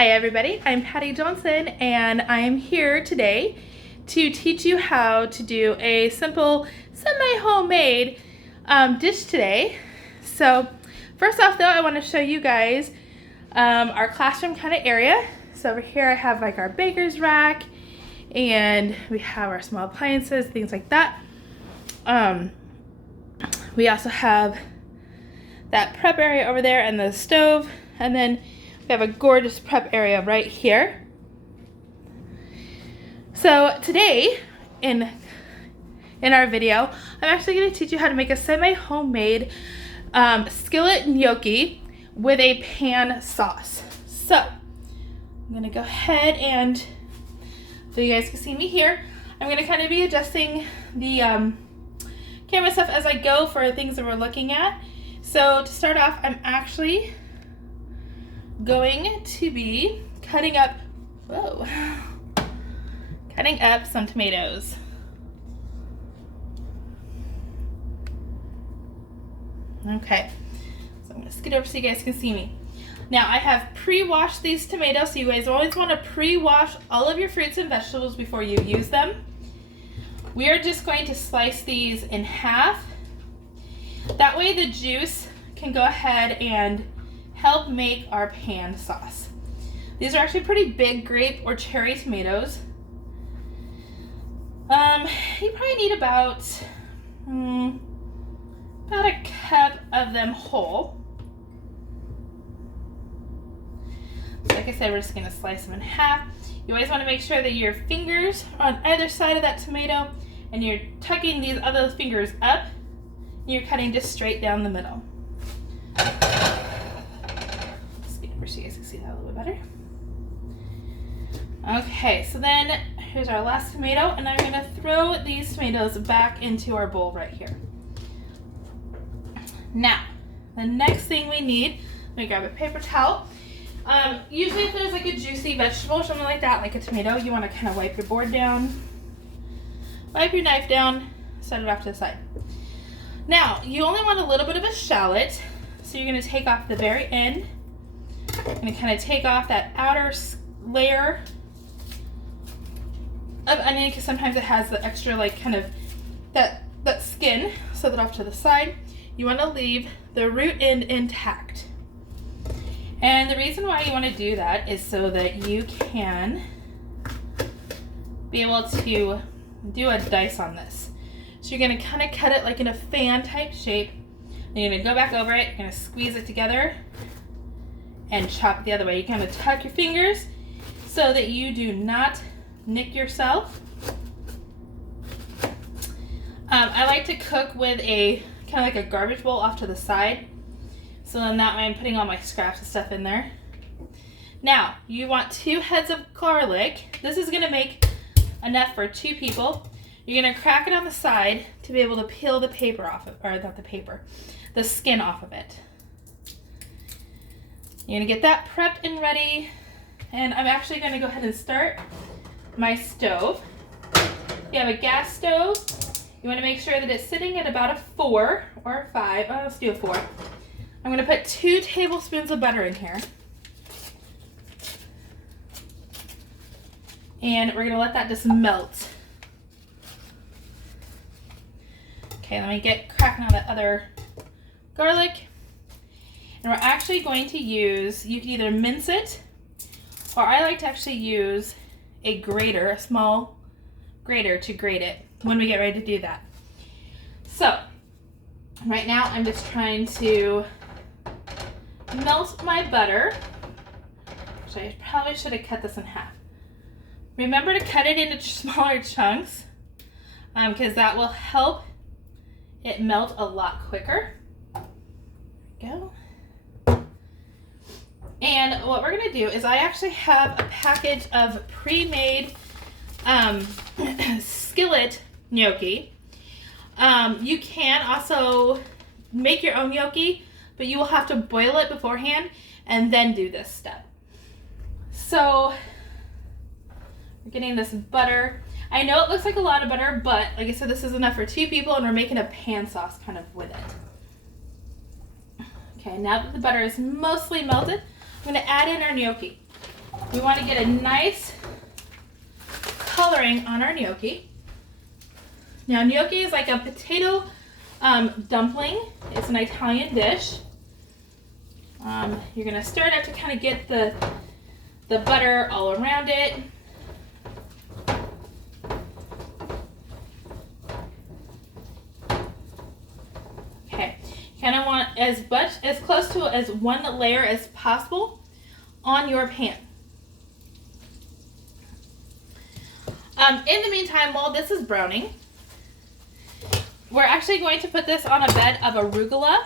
Hi everybody, I'm Patty Johnson and I am here today to teach you how to do a simple semi-homemade dish today. So first off though, I want to show you guys our classroom kind of area. So over here I have like our baker's rack and we have our small appliances, things like that. We also have that prep area over there and the stove, and then we have a gorgeous prep area right here. So today in our video, I'm actually going to teach you how to make a semi-homemade skillet gnocchi with a pan sauce. So I'm going to go ahead and, so you guys can see me here, I'm going to kind of be adjusting the camera stuff as I go for things that we're looking at. So to start off, I'm actually going to be cutting up some tomatoes. Okay, so I'm going to scoot over so you guys can see me. Now I have pre-washed these tomatoes, so you guys always want to pre-wash all of your fruits and vegetables before you use them. We are just going to slice these in half. That way the juice can go ahead and help make our pan sauce. These are actually pretty big grape or cherry tomatoes. You probably need about a cup of them whole. Like I said, we're just gonna slice them in half. You always want to make sure that your fingers are on either side of that tomato and you're tucking these other fingers up and you're cutting just straight down the middle. So you guys can see that a little bit better. Okay, so then here's our last tomato, and I'm going to throw these tomatoes back into our bowl right here. Now, the next thing we need, let me grab a paper towel. Usually if there's like a juicy vegetable or something like that, like a tomato, you want to kind of wipe your board down, wipe your knife down, set it off to the side. Now, you only want a little bit of a shallot, so you're going to take off the very end. I'm going to kind of take off that outer layer of onion because sometimes it has the extra like kind of that skin. Set that off to the side. You want to leave the root end intact. And the reason why you want to do that is so that you can be able to do a dice on this. So you're going to kind of cut it like in a fan type shape. And you're going to go back over it, you're going to squeeze it together and chop the other way. You kind of tuck your fingers so that you do not nick yourself. I like to cook with a kind of like a garbage bowl off to the side. So then that way I'm putting all my scraps and stuff in there. Now, you want 2 heads of garlic. This is gonna make enough for 2 people. You're gonna crack it on the side to be able to peel the paper off of, or not the paper, the skin off of it. You're gonna get that prepped and ready. And I'm actually gonna go ahead and start my stove. If you have a gas stove, you wanna make sure that it's sitting at about a 4 or a 5. Oh, let's do a 4. I'm gonna put 2 tablespoons of butter in here. And we're gonna let that just melt. Okay, let me get cracking on the other garlic. And we're actually going to use, you can either mince it, or I like to actually use a grater, a small grater to grate it when we get ready to do that. So, right now I'm just trying to melt my butter. So I probably should have cut this in half. Remember to cut it into smaller chunks because that will help it melt a lot quicker. There we go. And what we're gonna do is I actually have a package of pre-made skillet gnocchi. You can also make your own gnocchi, but you will have to boil it beforehand and then do this step. So we're getting this butter. I know it looks like a lot of butter, but like I said, this is enough for 2 people and we're making a pan sauce kind of with it. Okay, now that the butter is mostly melted, I'm going to add in our gnocchi. We want to get a nice coloring on our gnocchi. Now, gnocchi is like a potato dumpling. It's an Italian dish. You're gonna stir it up to kind of get the butter all around it. Okay, kind of want as close to as one layer as possible on your pan. In the meantime, while this is browning, we're actually going to put this on a bed of arugula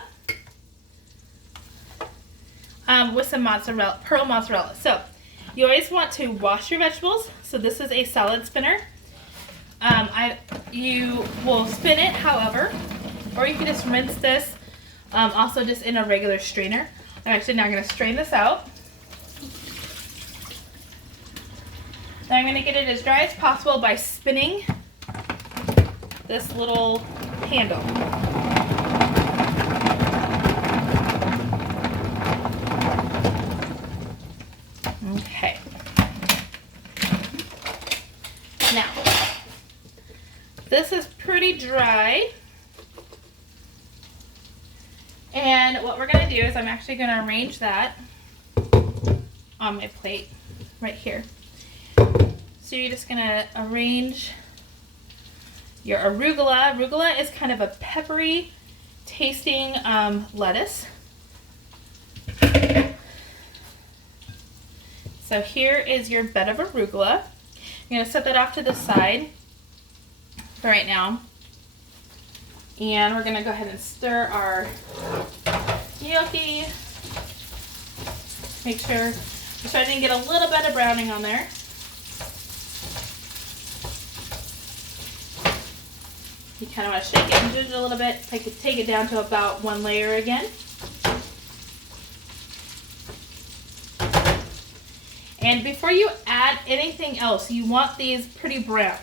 with some mozzarella, pearl mozzarella. So you always want to wash your vegetables. So this is a salad spinner. You will spin it, however, or you can just rinse this also just in a regular strainer. I'm actually now going to strain this out. Now I'm going to get it as dry as possible by spinning this little handle. Okay. Now, this is pretty dry. And what we're going to do is I'm actually going to arrange that on my plate right here. So you're just going to arrange your arugula. Arugula is kind of a peppery tasting lettuce. So here is your bed of arugula. You're going to set that off to the side for right now. And we're going to go ahead and stir our gnocchi. Make sure we're starting to get a little bit of browning on there. You kind of want to shake it and zhuzh it a little bit. Take it down to about one layer again. And before you add anything else, you want these pretty brown.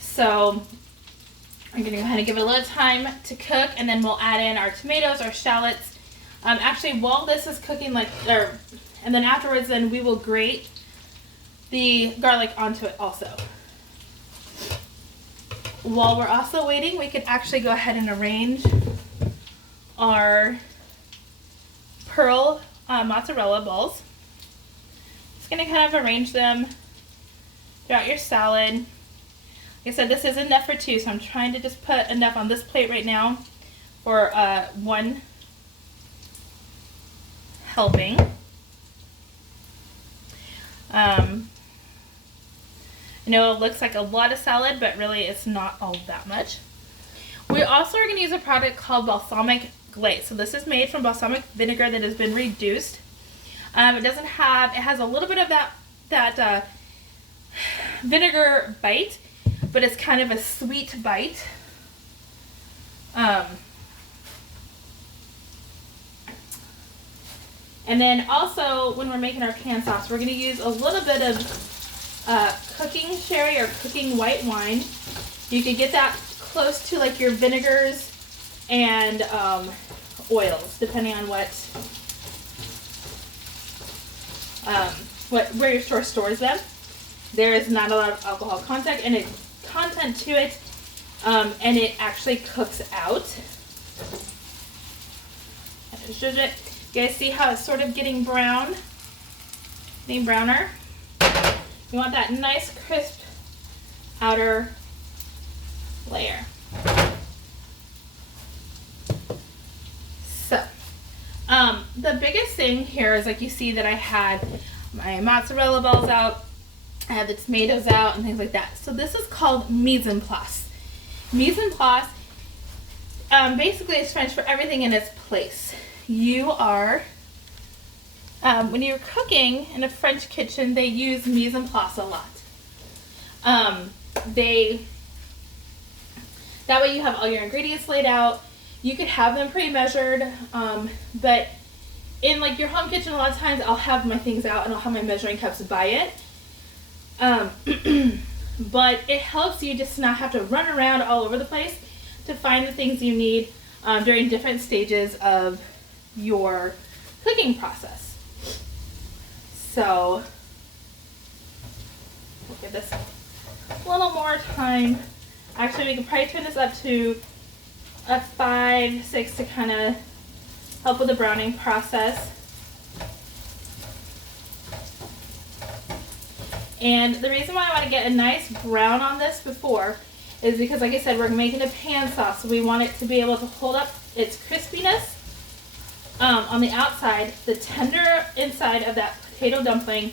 So I'm going to go ahead and give it a little time to cook, and then we'll add in our tomatoes, our shallots. Actually, while this is cooking, and then afterwards, then we will grate the garlic onto it also. While we're also waiting, we could actually go ahead and arrange our pearl mozzarella balls. Just going to kind of arrange them throughout your salad. Like I said, this is enough for two, so I'm trying to just put enough on this plate right now for one helping. I know it looks like a lot of salad, but really it's not all that much. We also are going to use a product called balsamic glaze. So this is made from balsamic vinegar that has been reduced. It has a little bit of that vinegar bite, but it's kind of a sweet bite. And then also when we're making our pan sauce, we're going to use a little bit of cooking sherry or cooking white wine. You can get that close to like your vinegars and oils, depending on where your store stores them. There is not a lot of alcohol content to it, and it actually cooks out. You guys see how it's sort of getting browner? You want that nice crisp outer layer. So, the biggest thing here is, like, you see that I had my mozzarella balls out, I had the tomatoes out and things like that. So this is called mise en place. Mise en place basically is French for everything in its place. You are, when you're cooking in a French kitchen, they use mise en place a lot. That way you have all your ingredients laid out. You could have them pre-measured, but in like your home kitchen, a lot of times I'll have my things out and I'll have my measuring cups by it. But it helps you just not have to run around all over the place to find the things you need during different stages of your cooking process. So we'll give this a little more time. Actually, we can probably turn this up to a 5, 6 to kind of help with the browning process. And the reason why I want to get a nice brown on this before is because, like I said, we're making a pan sauce, so we want it to be able to hold up its crispiness on the outside, the tender inside of that potato dumpling,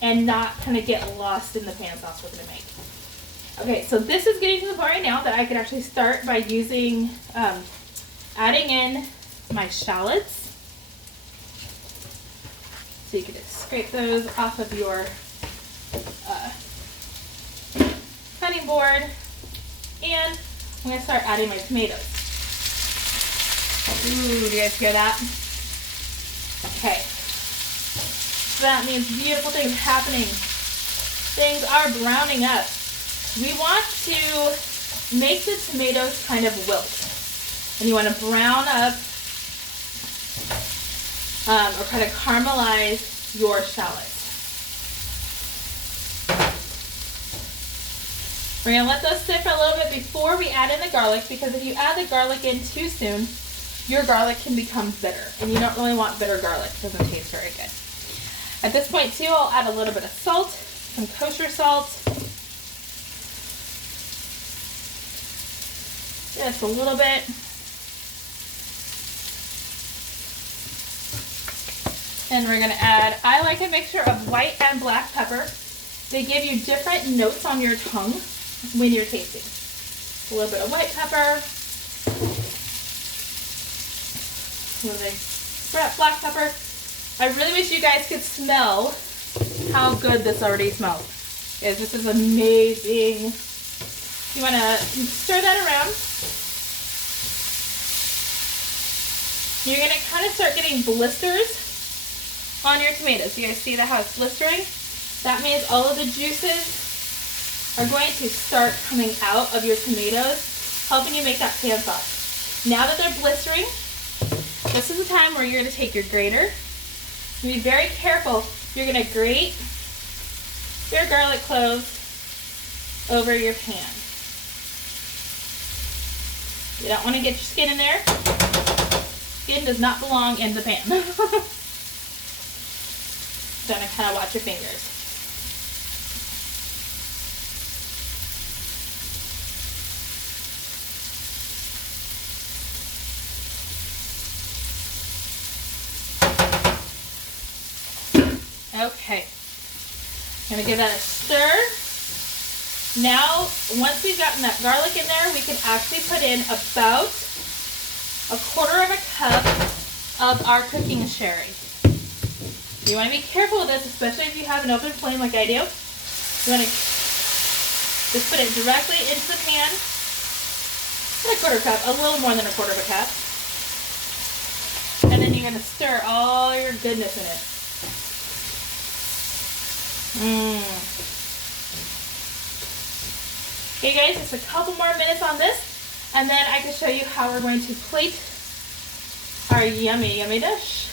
and not kind of get lost in the pan sauce we're going to make. Okay, so this is getting to the point right now that I can actually start by using, adding in my shallots. So you can just scrape those off of your cutting board. And I'm going to start adding my tomatoes. Ooh, do you guys hear that? Okay. So that means beautiful things happening. Things are browning up. We want to make the tomatoes kind of wilt. And you want to brown up or kind of caramelize your shallots. We're going to let those sit for a little bit before we add in the garlic, because if you add the garlic in too soon, your garlic can become bitter, and you don't really want bitter garlic. It doesn't taste very good. At this point too, I'll add a little bit of salt, some kosher salt. Just a little bit. And we're going to add, I like a mixture of white and black pepper. They give you different notes on your tongue when you're tasting. A little bit of white pepper. A little bit of black pepper. I really wish you guys could smell how good this already smells. Yes, this is amazing. You want to stir that around. You're going to kind of start getting blisters on your tomatoes. You guys see that how it's blistering? That means all of the juices are going to start coming out of your tomatoes, helping you make that pan sauce. Now that they're blistering, this is the time where you're going to take your grater. Be very careful. You're going to grate your garlic cloves over your pan. You don't want to get your skin in there. Skin does not belong in the pan. So I'm going to kind of watch your fingers. Okay. I'm going to give that a stir. Now, once we've gotten that garlic in there, we can actually put in about 1/4 cup of our cooking sherry. You want to be careful with this, especially if you have an open flame like I do. You want to just put it directly into the pan. About 1/4 cup, a little more than 1/4 cup. And then you're going to stir all your goodness in it. Okay guys, just a couple more minutes on this, and then I can show you how we're going to plate our yummy, yummy dish.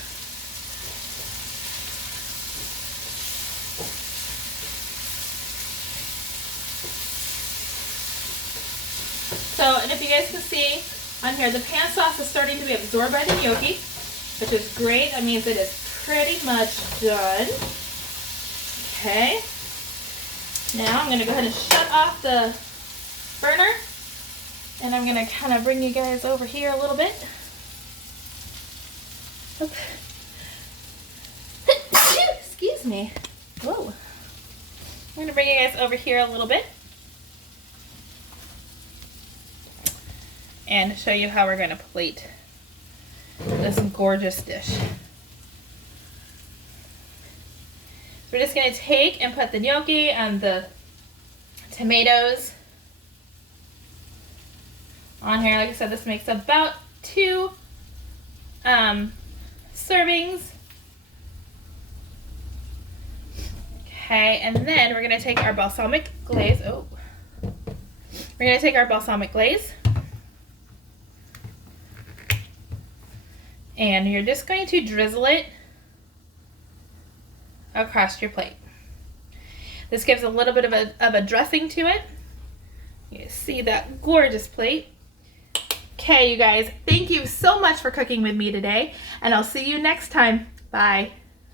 So, and if you guys can see on here, the pan sauce is starting to be absorbed by the gnocchi, which is great. That means it is pretty much done. Okay. Now I'm going to go ahead and shut off the burner, and I'm going to kind of bring you guys over here a little bit. Excuse me. Whoa. I'm going to bring you guys over here a little bit and show you how we're going to plate this gorgeous dish. We're just going to take and put the gnocchi and the tomatoes on here. Like I said, this makes about 2 servings. Okay, and then we're going to take our balsamic glaze. Oh, we're going to take our balsamic glaze, and you're just going to drizzle it across your plate. This gives a little bit of a dressing to it. You see that gorgeous plate. Okay, you guys, thank you so much for cooking with me today, and I'll see you next time. Bye.